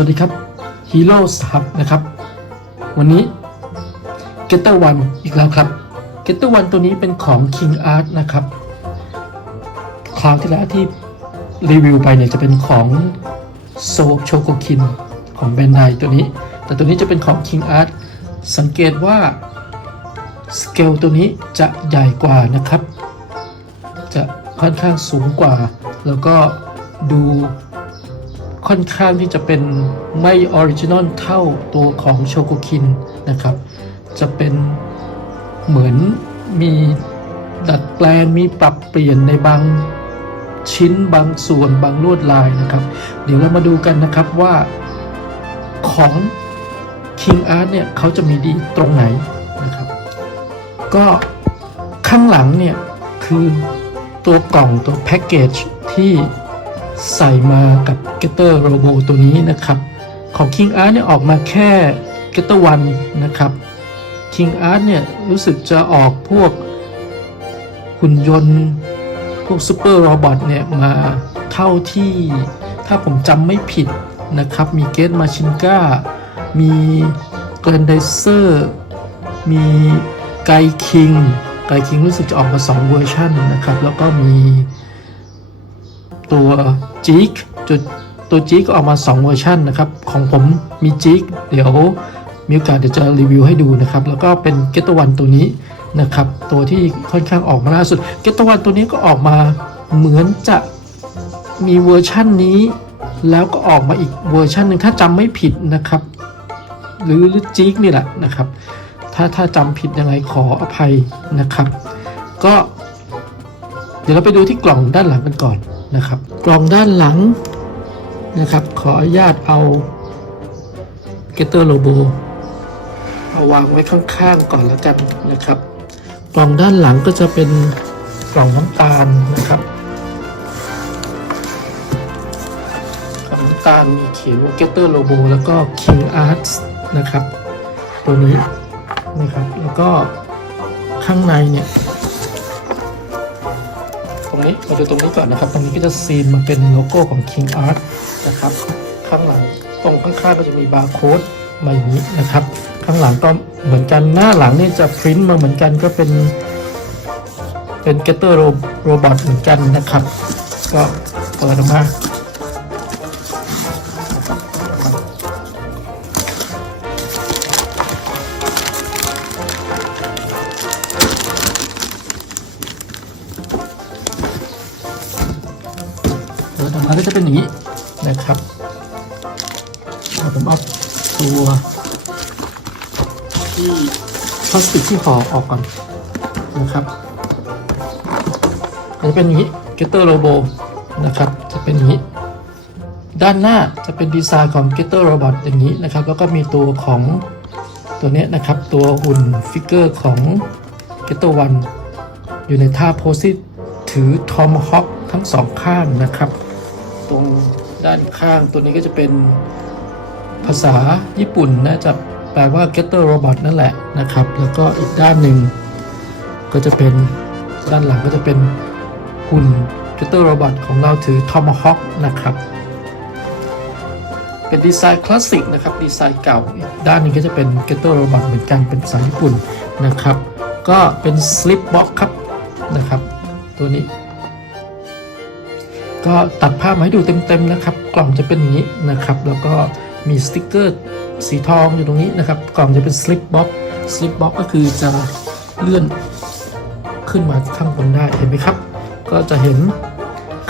สวัสดีครับ Heroes Hub นะครับ วันนี้ Getter One อีกแล้วครับ Getter One ตัวนี้เป็นของ King Art นะครับ คราวที่แล้วที่รีวิวไปเนี่ยจะเป็นของโซโชโกคินของแบรนด์ไดตัวนี้ แต่ตัวนี้จะเป็นของ King Art สังเกตว่าสเกลตัวนี้จะใหญ่กว่านะครับ จะค่อนข้างสูงกว่า แล้วก็ดู ค่อนข้างที่จะเป็นไม่ออริจินอลเท่าตัวของโชโกคินนะครับ จะเป็นเหมือนมีดัดแปลงมีปรับเปลี่ยนในบางชิ้นบางส่วนบางลวดลายนะครับ เดี๋ยวเรามาดูกันนะครับว่าของ King Art เนี่ยเขาจะมีดีตรงไหนนะครับ ก็ข้างหลังเนี่ยคือตัวกล่องตัวแพ็กเกจที่ ใส่มากับ Getter Robo ตัวนี้นะครับ ของ King Art เนี่ยออกมาแค่ Getter One นะครับ King Art เนี่ยรู้สึกจะออกพวกหุ่นยนต์ พวกซูเปอร์โรบอทเนี่ยมาเท่าที่ถ้าผมจำไม่ผิดนะครับ มีเกตมาชินก้า มีเกรนไดเซอร์ มีไกคิง ไกคิงรู้สึกจะออกมา 2 เวอร์ชันนะครับ แล้วก็มี ตัวจิกจุดตัวจิกก็ออกมา 2 เวอร์ชันนะครับของผมมีจิกเดี๋ยวมีโอกาสเดี๋ยวจะรีวิวให้ดูนะครับ แล้วก็เป็นเกตวันตัวนี้นะครับ ตัวที่ค่อนข้างออกมาล่าสุดเกตวันตัวนี้ก็ออกมาเหมือนจะมีเวอร์ชันนี้ แล้วก็ออกมาอีกเวอร์ชันหนึ่งถ้าจำไม่ผิดนะครับ หรือหรือจิกนี่แหละนะครับ ถ้าถ้าจำผิดยังไงขออภัยนะครับ ก็ เดี๋ยวเราไปดูที่กล่องด้านหลังกันก่อน นะครับกล่องด้านหลังนะครับ ขออนุญาตเอา Getter Logo เอาวางไว้ข้างๆก่อนแล้วกันนะครับ กล่องด้านหลังก็จะเป็นกล่องน้ำตาลนะครับกล่องน้ำตาลมีเขียนว่า Getter Logo แล้วก็ King Arts นะครับ ตัวนี้นะครับแล้วก็ข้างในเนี่ย รงนี้มาดูตรงนี้ก่อนนะครับ ตรงนี้ก็จะซีนมาเป็นโลโก้ของ King Art นะครับ ข้างหลังตรงข้างๆก็จะมีบาร์โค้ดมาอย่างนี้นะครับ ข้างหลังก็เหมือนกันหน้าหลังนี่จะพริ้นมาเหมือนกันก็เป็นเป็นเกตเตอร์โรบอทเหมือนกันนะครับ ก็เปิดออกมา มาก็จะเป็นอย่างนี้นะครับเอาผมเอาตัวที่พลาสติกที่ห่อออกก่อนนะครับจะเป็นอย่างนี้ Getter Robo นะครับจะเป็นอย่างนี้ ด้านหน้าจะเป็นดีไซน์ของ Getter Robot อย่างนี้นะครับ แล้วก็มีตัวของตัวเนี้ยนะครับ ตัวหุ่นฟิกเกอร์ของ Getter One อยู่ในท่าโพสที่ถือทอมฮอ k ทั้งสองข้างนะครับ ตรงด้านข้างตัวนี้ก็จะเป็นภาษาญี่ปุ่นนะจะแปลว่า Getter Robot นั่นแหละนะครับ แล้วก็อีกด้านหนึ่งก็จะเป็นด้านหลังก็จะเป็นหุ่น Getter Robot ของเราถือ Tomahawk นะครับ เป็นดีไซน์คลาสสิกนะครับ ดีไซน์เก่าอีกด้านนึงก็จะเป็น Getter Robot เหมือนกันเป็นภาษาญี่ปุ่นนะครับ ก็เป็น Slip Box ครับนะครับ ตัวนี้ ก็ตัดภาพมาให้ดูเต็มๆนะครับ กล่องจะเป็นอย่างนี้นะครับ แล้วก็มีสติกเกอร์สีทองอยู่ตรงนี้นะครับ กล่องจะเป็นสลิปบ็อกสลิปบ็อกก็คือจะเลื่อนขึ้นมาข้างบนได้เห็นไหมครับ ก็จะเห็น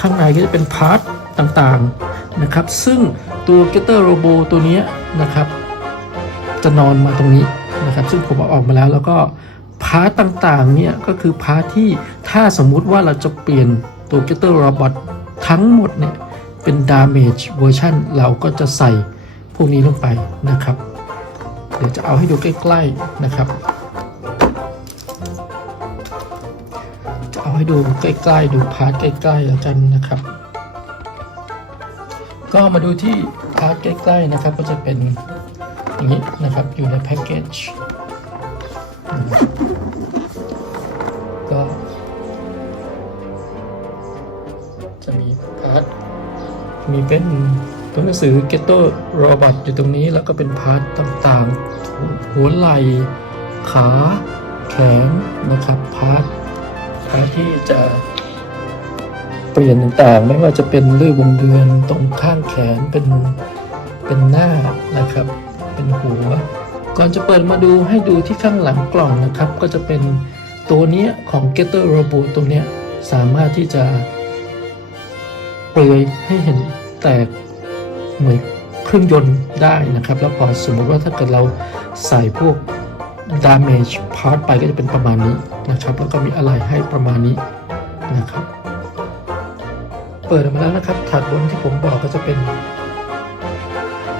ข้างในก็จะเป็นพาร์ทต่างๆนะครับ ซึ่งตัว Getter Robo ตัวนี้นะครับ จะนอนมาตรงนี้นะครับ ซึ่งผมเอาออกมาแล้วแล้วก็พาร์ตต่างๆ เนี่ย ก็คือพาร์ทที่ถ้าสมมุติว่าเราจะเปลี่ยนตัว Getter Robot ทั้งหมดเนี่ยเป็น Damage เวอร์ชันเราก็จะใส่พวกนี้ลงไปนะครับ เดี๋ยวจะเอาให้ดูใกล้ๆนะครับ จะเอาให้ดูใกล้ๆ ดูพาร์ทใกล้ๆแล้วกันนะครับ ก็มาดูที่พาร์ทใกล้ๆนะครับก็จะเป็นอย่างนี้นะครับอยู่ในแพ็กเกจก็ มีเป็นตัวหนังสือ Ghetto Robot อยู่ตรงนี้แล้วก็เป็นพาร์ทต่างๆ หัวไหล่ ขา แขนนะครับพาร์ทพาร์ทที่จะเปลี่ยนต่างๆ ไม่ว่าจะเป็นเลื่อยวงเดือนตรงข้างแขนเป็นเป็นหน้านะครับ เป็นหัว ก่อนจะเปิดมาดูให้ดูที่ข้างหลังกล่องนะครับ ก็จะเป็นตัวเนี้ยของ Getter Robot ตัวเนี้ยสามารถที่จะเปลือยให้เห็น แตกเหมือนเครื่องยนต์ได้นะครับ แล้วพอสมมติว่าถ้าเกิดเราใส่พวก damage part ไปก็จะเป็นประมาณนี้นะครับ แล้วก็มีอะไรให้ประมาณนี้นะครับ เปิดมาแล้วนะครับถาดบนที่ผมบอกก็จะเป็น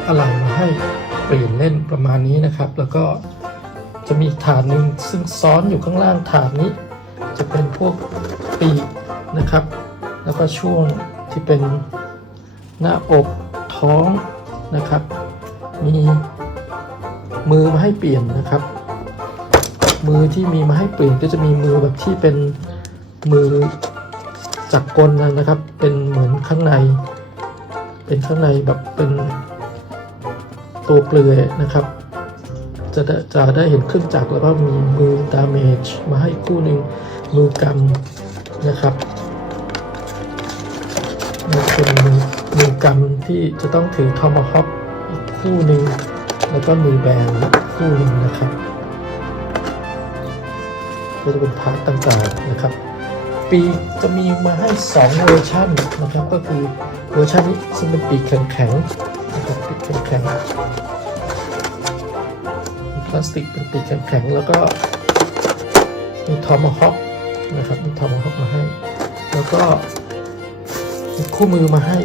อะไรมาให้เปลี่ยนเล่นประมาณนี้นะครับ แล้วก็จะมีถาดหนึ่งซึ่งซ้อนอยู่ข้างล่างถาดนี้ จะเป็นพวกปีกนะครับ แล้วก็ช่วงที่เป็น หน้าอกท้องนะครับ มีมือมาให้เปลี่ยนนะครับ มือที่มีมาให้เปลี่ยนก็จะมีมือแบบที่เป็นมือจักรกลนะครับ เป็นเหมือนข้างใน เป็นข้างในแบบเป็นตัวเปลือยนะครับ จะจะได้เห็นเครื่องจักรแล้วก็มีมือ damage มาให้คู่หนึ่งมือกำนะครับ อมือกำที่จะต้องถือ tomahawk อีกคู่หนึ่งแล้วก็มือแบนคู่หนึ่งนะครับก็จะเป็นพาร์ทต่างๆนะครับ ปีจะมีมาให้ 2 เวอร์ชันนะครับ ก็คือเวอร์ชันนี้ซึ่งเป็นปีแข็งๆนะครับปีแข็งๆพลาสติกเป็นปีแข็งๆแล้วก็มีทอมฮอคนะครับมีทอมฮอคมาให้ แล้วก็คู่มือมาให้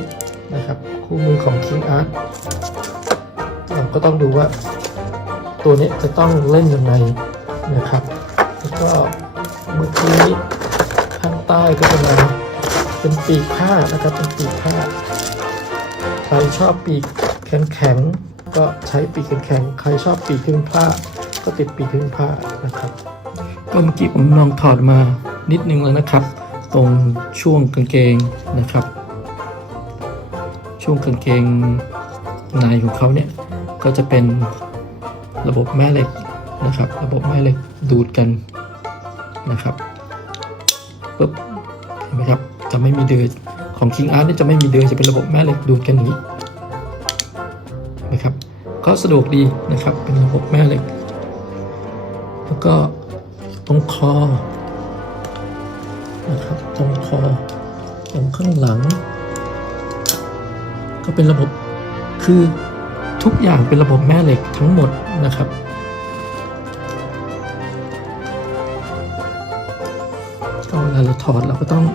นะครับ คู่มือของ King Art เราก็ต้องดูว่า ตัวนี้จะต้องเล่นยังไงนะครับ แล้วก็เมื่อกี้ข้างใต้ก็จะมาเป็นปีกผ้านะครับเป็นปีกผ้า ใครชอบปีกแข็งๆก็ใช้ปีกแข็งๆใครชอบปีกพึ่งผ้า ก็ติดปีกพึ่งผ้านะครับก็เมื่อกี้ผมลองถอดมานิดนึงแล้วนะครับ ตรงช่วงกางเกงนะครับ ช่วงกางเกงในของเขาเนี่ยก็จะเป็นระบบแม่เหล็กนะครับ ระบบแม่เหล็กดูดกันนะครับปึ๊บเห็นไหมครับจะไม่มีเดือยของ King Art นี่จะไม่มีเดือยจะเป็นระบบแม่เหล็กดูดกันนี้เห็นไหมครับก็สะดวกดีนะครับเป็นระบบแม่เหล็ก แล้วก็ตรงคอนะครับตรงคอตรงข้างหลัง ก็เป็นระบบคือทุกอย่างเป็นระบบแม่เหล็กทั้งหมดนะครับ ก็เวลาเราถอดเราก็ต้อง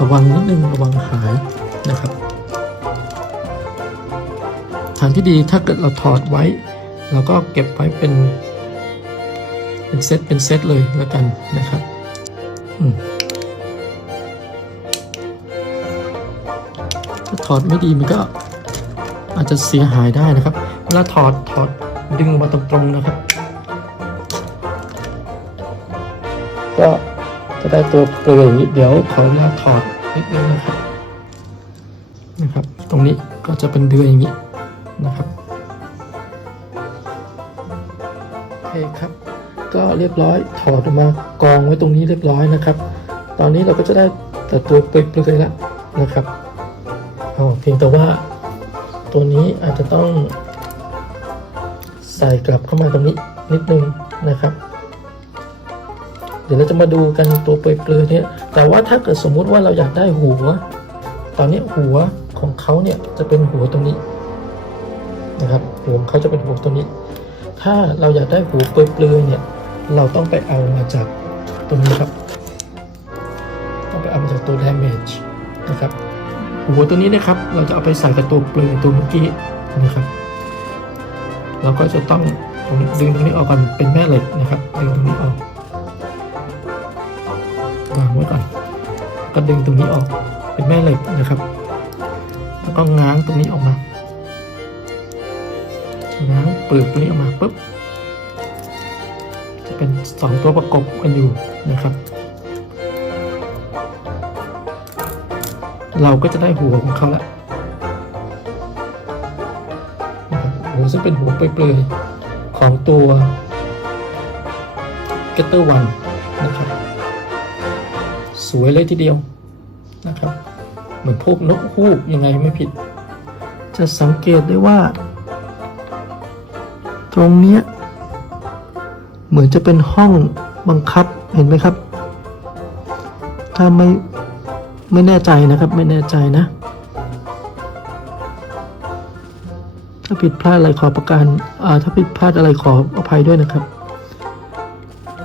ระวังนิดนึงระวังหายนะครับ ทางที่ดีถ้าเกิดเราถอดไว้ เราก็เก็บไว้เป็นเป็นเซตเป็นเซตเลยแล้วกันนะครับ อืม ถอดไม่ดีมันก็อาจจะเสียหายได้นะครับ เวลาถอดถอดดึงมาตรงๆนะครับ ก็จะได้ตัวเปลือยอย่างนี้เดี๋ยวขอเวลาถอดนิดนึงนะครับนะครับ ตรงนี้ก็จะเป็นเดือยอย่างนี้นะครับโอเคครับ ก็เรียบร้อยถอดออกมากองไว้ตรงนี้เรียบร้อยนะครับ ตอนนี้เราก็จะได้แต่ตัวเปลือยๆแล้วนะครับ เอาเพียงแต่ว่าตัวนี้อาจจะต้องใส่กลับเข้ามาตรงนี้นิดนึงนะครับ เดี๋ยวเราจะมาดูกันตัวเปลือยๆเนี่ยแต่ว่าถ้าเกิดสมมุติว่าเราอยากได้หัว ตอนนี้หัวของเขาเนี่ยจะเป็นหัวตรงนี้นะครับหัวของเขาจะเป็นหัวตรงนี้ ถ้าเราอยากได้หัวเปลือยๆเนี่ยเราต้องไปเอามาจากตรงนี้ครับ หัวตัวนี้นะครับ เราจะเอาไปใส่กับตัวเปลือยตัวเมื่อกี้นะครับ เราก็จะต้องตรงดึงตรงนี้ออกก่อนเป็นแม่เหล็กนะครับดึงตรงนี้ออกวางไว้ก่อน ก็ดึงตรงนี้ออกเป็นแม่เหล็กนะครับ แล้วก็ง้างตรงนี้ออกมาง้างเปลือกตรงนี้ออกมาปุ๊บจะเป็นสองตัวประกบกันอยู่นะครับ เราก็จะได้หัวของเขาละหัวซึ่งเป็นหัวเปลือยๆของตัว Getter One นะครับ สวยเลยทีเดียวนะครับ เหมือนพวกนกฮูกยังไงไม่ผิด จะสังเกตได้ว่า ตรงเนี้ยเหมือนจะเป็นห้องบังคับเห็นไหมครับ ถ้าไม่ ไม่แน่ใจนะครับ ไม่แน่ใจนะ ถ้าผิดพลาดอะไรขอประการอ่าถ้าผิดพลาดอะไรขออภัยด้วยนะครับ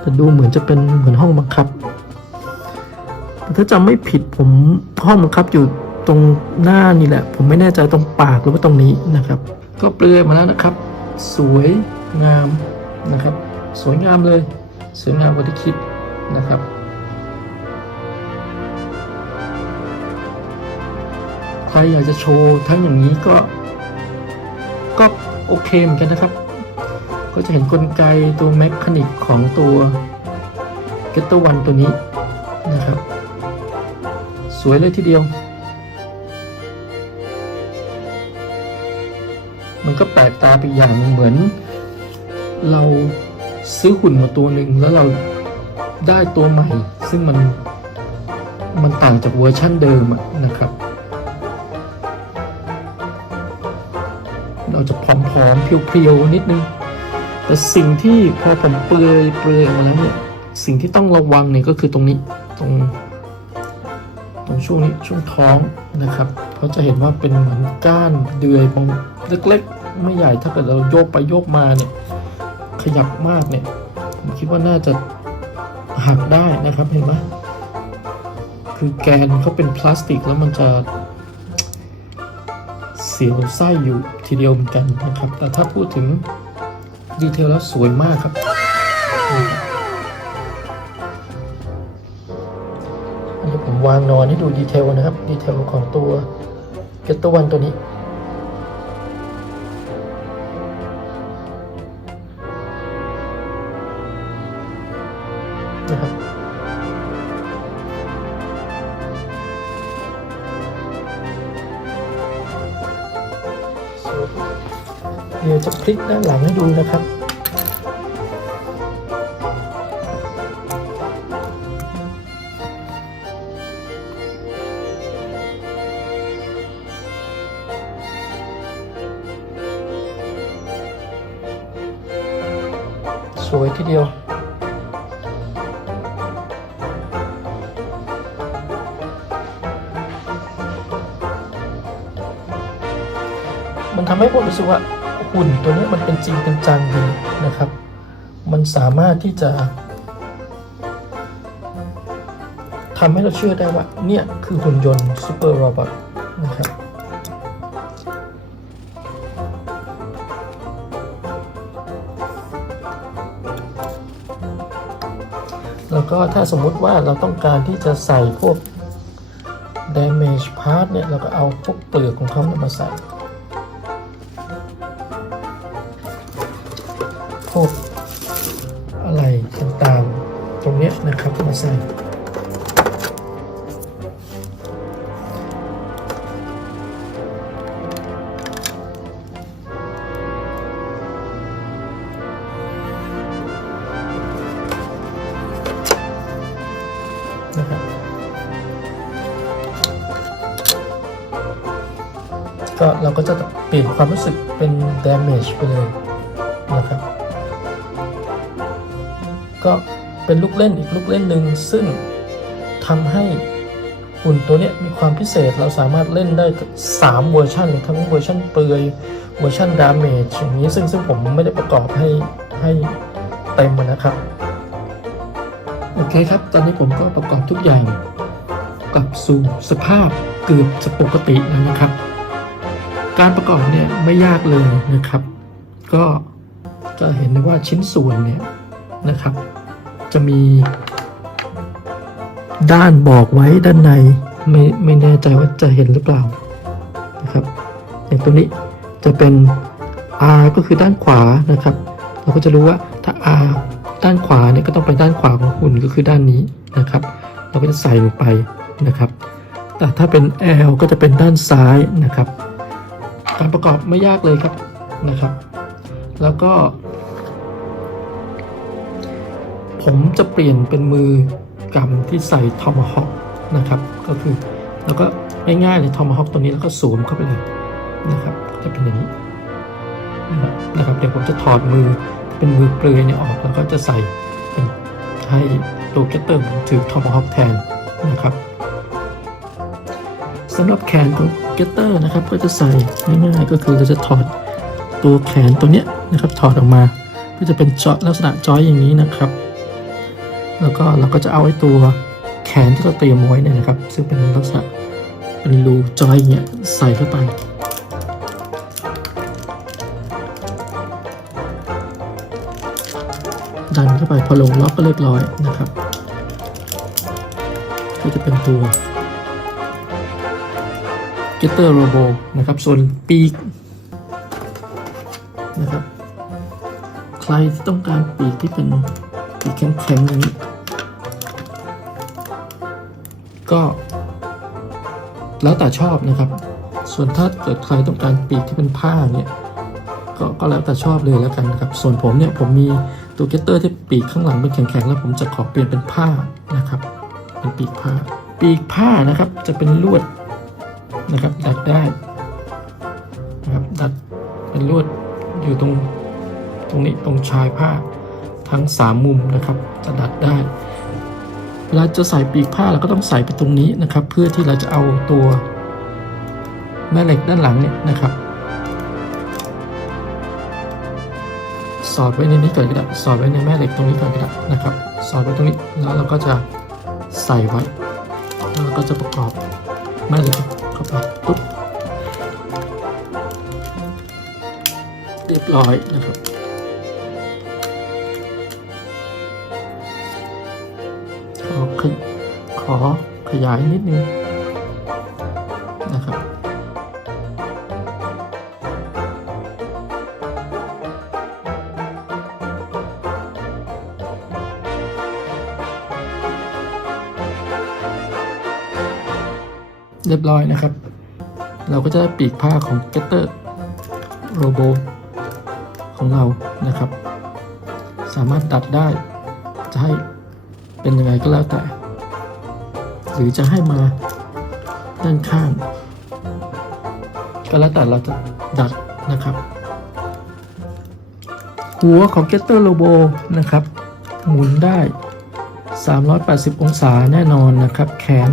แต่ดูเหมือนจะเป็นเหมือนห้องบังคับแต่ถ้าจำไม่ผิดผมห้องบังคับอยู่ตรงหน้านี่แหละ ผมไม่แน่ใจตรงปากหรือว่าตรงนี้นะครับ ก็เปลือยมาแล้วนะครับ สวยงามนะครับ สวยงามเลย สวยงามกว่าที่คิดนะครับ ครอยากจะโชว์ทั้งอย่างนี้ก็ ก็โอเคเหมือนกันนะครับ ก็จะเห็นกลไกตัวแมคานิกของตัว g e t t e r One ตัวนี้นะครับ สวยเลยทีเดียว มันก็แปลกตาไปอย่างเหมือน เราซื้อหุ่นมาตัวหนึ่งแล้วเราได้ตัวใหม่ ซึ่งมันมันต่างจากเวอร์ชั่นเดิมนะครับ เราจะผอมๆเพียวๆนิดนึง แต่สิ่งที่พอผมเปลือยเปลือยออกมาแล้วเนี่ยสิ่งที่ต้องระวังเนี่ยก็คือตรงนี้ตรงตรงช่วงนี้ช่วงท้องนะครับเพราจะเห็นว่าเป็นเหมือนก้านเดือยของเล็กๆ ไม่ใหญ่ถ้าเกิดเราโยกไปโยกมาเนี่ยขยับมากเนี่ยผมคิดว่าน่าจะหักได้นะครับเห็นไหมคือแกนเขาเป็นพลาสติกแล้วมันจะ เสียวไส้อยู่ทีเดียวเหมือนกันนะครับ แต่ถ้าพูดถึงดีเทลแล้วสวยมากครับอันนี้ผมวางนอนให้ดูดีเทลนะครับ ดีเทลของตัวเกตตวันตัวนี้ วยทีเดียว มันทำให้ผมรู้สึกว่าหุ่นตัวนี้มันเป็นจริงเป็นจังดีนะครับ มันสามารถที่จะทำให้เราเชื่อได้ว่า เนี่ย คือหุ่นยนต์ซูเปอร์โรบอทนะครับ ก็ถ้าสมมุติว่าเราต้องการที่จะใส่พวก damage part เนี่ย เราก็เอาพวกเปลือกของเขาเนี่ยมาใส่ พวกอะไรต่างๆ ตรงเนี้ยนะครับมาใส่ ลี่ยนความรู้สึกเป็น damage ไปเลยนะครับ ก็เป็นลูกเล่นอีกลูกเล่นหนึ่งซึ่งทำให้หุ่นตัวนี้มีความพิเศษเราสามารถเล่นได้ 3 เวอร์ชันทั้งเวอร์ชันเปลือยเวอร์ชันดาเมจอย่างนี้ซึ่งซึ่งผมไม่ได้ประกอบให้ให้เต็มนะครับ โอเคครับ ตอนนี้ผมก็ประกอบทุกอย่างกลับสู่สภาพเกือบจะปกติแล้วนะครับ การประกอบเนี่ยไม่ยากเลยนะครับ ก็จะเห็นได้ว่าชิ้นส่วนเนี่ยนะครับ จะมี ด้านบอกไว้ด้านในไม่ไม่แน่ใจว่าจะเห็นหรือเปล่านะครับอย่างตัวนี้จะเป็น R ก็คือด้านขวานะครับ เราก็จะรู้ว่าถ้า R ด้านขวาเนี่ยก็ต้องไปด้านขวาของหุ่นก็คือด้านนี้นะครับ เราก็จะใส่ลงไปนะครับ แต่ถ้าเป็น L ก็จะเป็นด้านซ้ายนะครับ การประกอบไม่ยากเลยครับนะครับ แล้วก็ ผมจะเปลี่ยนเป็นมือกำที่ใส่ทอมฮอคนะครับ ก็คือแล้วก็ง่ายๆเลยทอมฮอคตัวนี้แล้วก็สวมเข้าไปเลยนะครับ จะเป็นอย่างนี้นะครับเดี๋ยวผมจะถอดมือเป็นมือเปลือยเนี่ยออกแล้วก็จะใส่เป็นให้ตัวเกตเตอร์ถือทอมฮอคแทนนะครับสำหรับแขนของ เกตเตอร์นะครับ ก็จะใส่ง่ายๆก็คือเราจะถอดตัวแขนตัวเนี้ยนะครับ ถอดออกมา ก็จะเป็นจอลักษณะจอยอย่างนี้นะครับ แล้วก็เราก็จะเอาไอ้ตัวแขนที่เราเตรียมไว้เนี่ยนะครับ ซึ่งเป็นลักษณะเป็นรูจอยอย่างเงี้ยใส่เข้าไปดันเข้าไปพอลงล็อกก็เรียบร้อยนะครับ ก็จะเป็นตัว Getter Robo นะครับ ส่วนปีกนะครับ ใครที่ต้องการปีกที่เป็นปีกแข็งๆอย่างนี้ ก็แล้วแต่ชอบนะครับ ส่วนถ้าเกิดใครต้องการปีกที่เป็นผ้าเนี่ยก็ก็แล้วแต่ชอบเลยแล้วกันครับ ส่วนผมเนี่ยผมมีตัวเกตเตอร์ที่ปีกข้างหลังเป็นแข็งๆแล้วผมจะขอเปลี่ยนเป็นผ้านะครับ เป็นปีกผ้า ปีกผ้านะครับจะเป็นลวด นะครับ ดัดได้นะครับดัดเป็นลวดอยู่ตรงตรงนี้ตรงชายผ้าทั้งสามมุมนะครับจะดัดได้เราจะใส่ปีกผ้าเราก็ต้องใส่ไปตรงนี้นะครับ เพื่อที่เราจะเอาตัวแม่เหล็กด้านหลังเนี่ยนะครับ สอดไว้ในนี้ก่อนก็ได้สอดไว้ในแม่เหล็กตรงนี้ก่อนก็ได้นะครับ สอดไว้ตรงนี้แล้วเราก็จะใส่ไว้แล้วเราก็จะประกอบแม่เหล็ก เข้าไปปุ๊บเรียบร้อยนะครับขอขยขอขยายนิดนึง เรียบร้อยนะครับ เราก็จะได้ปีกผ้าของ Getter Robo ของเรานะครับ สามารถดัดได้จะให้เป็นยังไงก็แล้วแต่ หรือจะให้มาด้านข้าง ก็แล้วแต่เราจะดัดนะครับ หัวของ Getter Robo นะครับ หมุนได้ 380 องศาแน่นอนนะครับ แขน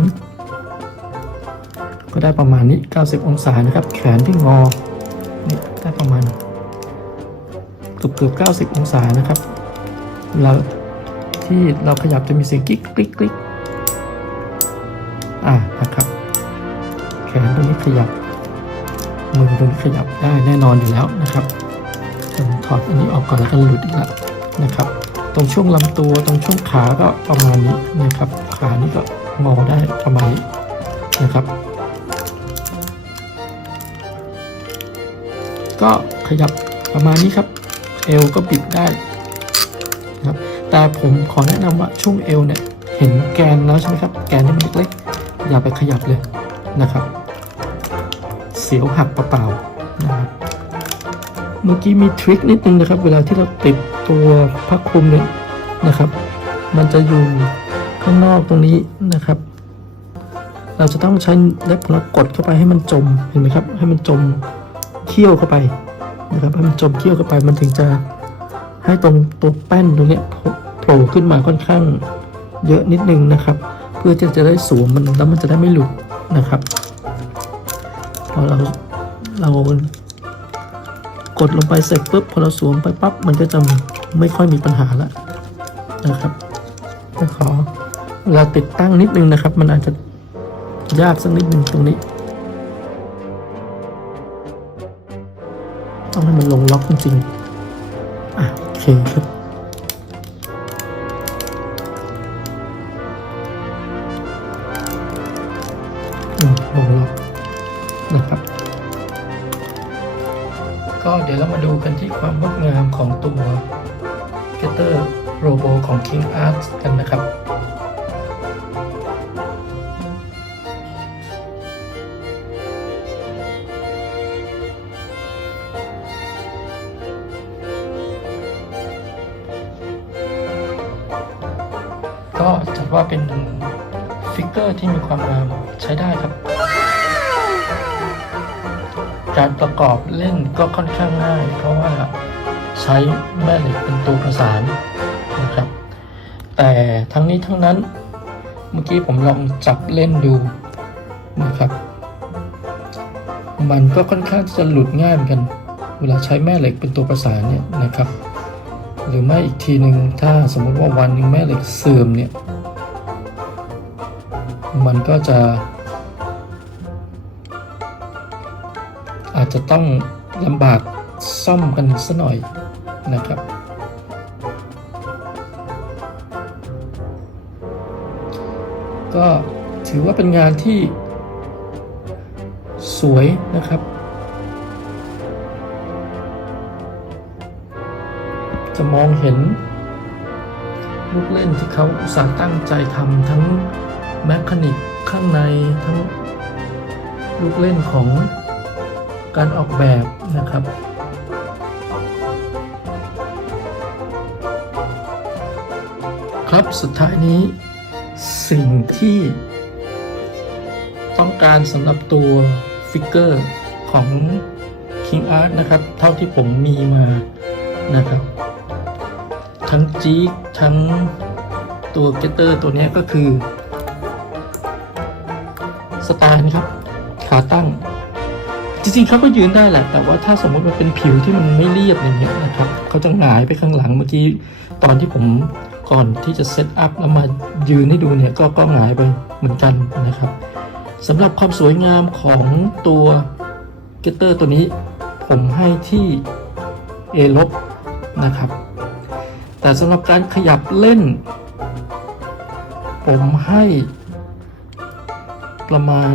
ได้ประมาณนี้ 90 องศานะครับ แขนที่งอนี่ได้ประมาณเกือบเกือบ90 องศานะครับเราที่เราขยับจะมีเสียงกิ๊กกลิกกลิกอ่านะครับ แขนตรงนี้ขยับมือตรงนี้ขยับได้แน่นอนอยู่แล้วนะครับผมถอดอันนี้ออกก่อนแล้วก็หลุดอีกแล้วนะครับ ตรงช่วงลำตัวตรงช่วงขาก็ประมาณนี้นะครับ ขานี่ก็งอได้ประมาณนี้นะครับ ก็ขยับประมาณนี้ครับ เอวก็บิดได้นะครับแต่ผมขอแนะนำว่าช่วงเอวเนี่ยเห็นแกนแล้วใช่ไหมครับ แกนนี่มันเล็กๆอย่าไปขยับเลยนะครับ เสียวหักเปล่าๆนะครับเมื่อกี้มีทริคนิดนึงนะครับ เวลาที่เราติดตัวผ้าคลุมเนี่ยนะครับ มันจะอยู่ข้างนอกตรงนี้นะครับ เราจะต้องใช้เล็บของเรากดเข้าไปให้มันจมเห็นไหมครับ ให้มันจม เคี่ยวเข้าไปนะครับให้มันจมเคี่ยวเข้าไปมันถึงจะให้ตรงตัวแป้นตรงนี้โผล่ขึ้นมาค่อนข้างเยอะนิดนึงนะครับ เพื่อที่จะได้สวมมันแล้วมันจะได้ไม่หลุดนะครับ พอเราเรากดลงไปเสร็จปุ๊บพอเราสวมไปปั๊บมันก็จะไม่ค่อยมีปัญหาละนะครับจะขอเวลาติดตั้งนิดนึงนะครับ มันอาจจะยากสักนิดนึงตรงนี้ ต้องให้มันลงล็อกจริงๆ อะ โอเคครับอืมลงล็อกนะครับ ก็เดี๋ยวเรามาดูกันที่ความงดงามของตัว Getter Robo ของ King Art กันนะครับ อร์ที่มีความงามใช้ได้ครับ การประกอบเล่นก็ค่อนข้างง่าย เพราะว่าใช้แม่เหล็กเป็นตัวประสานนะครับ แต่ทั้งนี้ทั้งนั้นเมื่อกี้ผมลองจับเล่นดูนะครับ มันก็ค่อนข้างจะหลุดง่ายเหมือนกัน เวลาใช้แม่เหล็กเป็นตัวประสานเนี่ยนะครับ หรือไม่อีกทีหนึ่งถ้าสมมติว่าวันหนึ่งแม่เหล็กเสื่อมเนี่ย มันก็จะ อาจจะต้องลำบากซ่อมกันสัหน่อยนะครับ ก็ถือว่าเป็นงานที่สวยนะครับจะมองเห็นลูกเล่นที่เขาอุตส่าห์ตั้งใจทำทั้ง แมคานิกข้างในทั้งลูกเล่นของการออกแบบนะครับ ครับสุดท้ายนี้สิ่งที่ต้องการสำหรับตัวฟิกเกอร์ของ King Art นะครับ เท่าที่ผมมีมานะครับ ทั้งจี๊กทั้งตัวเกตเตอร์ตัวนี้ก็คือ สไตล์นะครับ ขาตั้ง จริงๆเขาก็ยืนได้แหละ แต่ว่าถ้าสมมติมันเป็นผิวที่มันไม่เรียบอย่างเงี้ยนะครับเขาจะหงายไปข้างหลังเมื่อกี้ตอนที่ผมก่อนที่จะเซตอัพแล้วมายืนให้ดูเนี่ยก็ก็หงายไปเหมือนกันนะครับสำหรับความสวยงามของตัวเกตเตอร์ตัวนี้ ผมให้ที่ A ลบนะครับ แต่สำหรับการขยับเล่น ผมให้ ประมาณ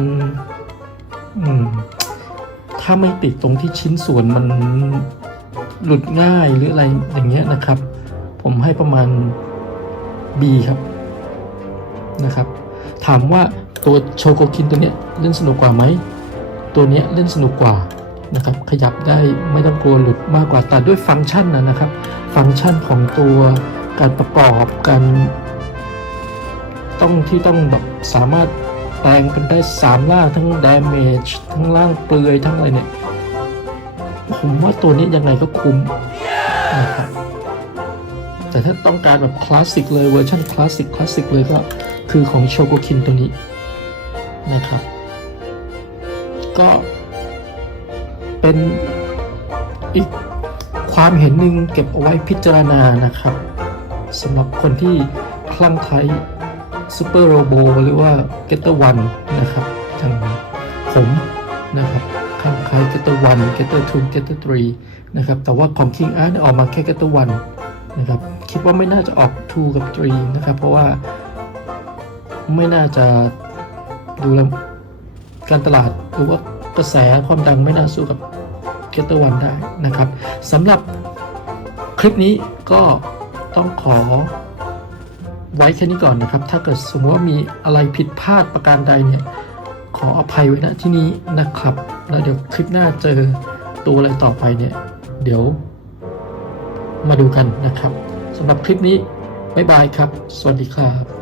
อืม ถ้าไม่ติดตรงที่ชิ้นส่วนมันหลุดง่ายหรืออะไรอย่างเงี้ยนะครับ ผมให้ประมาณ B ครับนะครับ ถามว่าตัวโชโกคินตัวเนี้ยเล่นสนุกกว่าไหม ตัวเนี้ยเล่นสนุกกว่านะครับ ขยับได้ไม่ต้องกลัวหลุดมากกว่าแต่ด้วยฟังก์ชันนะนะครับ ฟังก์ชันของตัวการประกอบการต้องที่ต้องแบบสามารถ ลงเป็นได้สามล่างทั้ง damage ทั้งล่างเปลือยทั้งอะไรเนี่ย ผมว่าตัวนี้ยังไงก็คุ้มนะครับแต่ถ้าต้องการแบบคลาสสิกเลยเวอร์ชันคลาสสิกคลาสสิกเลยก็คือของโชโกคินตัวนี้นะครับ ก็เป็นอีกความเห็นหนึ่งเก็บเอาไว้พิจารณานะครับสำหรับคนที่คลั่งไคล้ ซูเปอร์โรโบหรือว่าเกตเตอร์วันนะครับอย่างผมนะครับคลั่งไคล้เกตเตอร์วันเกตเตอร์ทูเกตเตอร์ทรีนะครับแต่ว่าของ King Art เนี่ยออกมาแค่เกตเตอร์วันนะครับคิดว่าไม่น่าจะออก 2 กับ 3 นะครับ เพราะว่าไม่น่าจะดูแลการตลาดหรือว่ากระแสความดังไม่น่าสู้กับเกตเตอร์วันได้นะครับสำหรับคลิปนี้ก็ต้องขอ ไว้แค่นี้ก่อนนะครับ ถ้าเกิดสมมติว่ามีอะไรผิดพลาดประการใดเนี่ย ขออภัยไว้ณที่นี้นะครับ แล้วเดี๋ยวคลิปหน้าเจอตัวอะไรต่อไปเนี่ย เดี๋ยว มาดูกันนะครับสำหรับคลิปนี้บ๊ายบายครับ สวัสดีครับ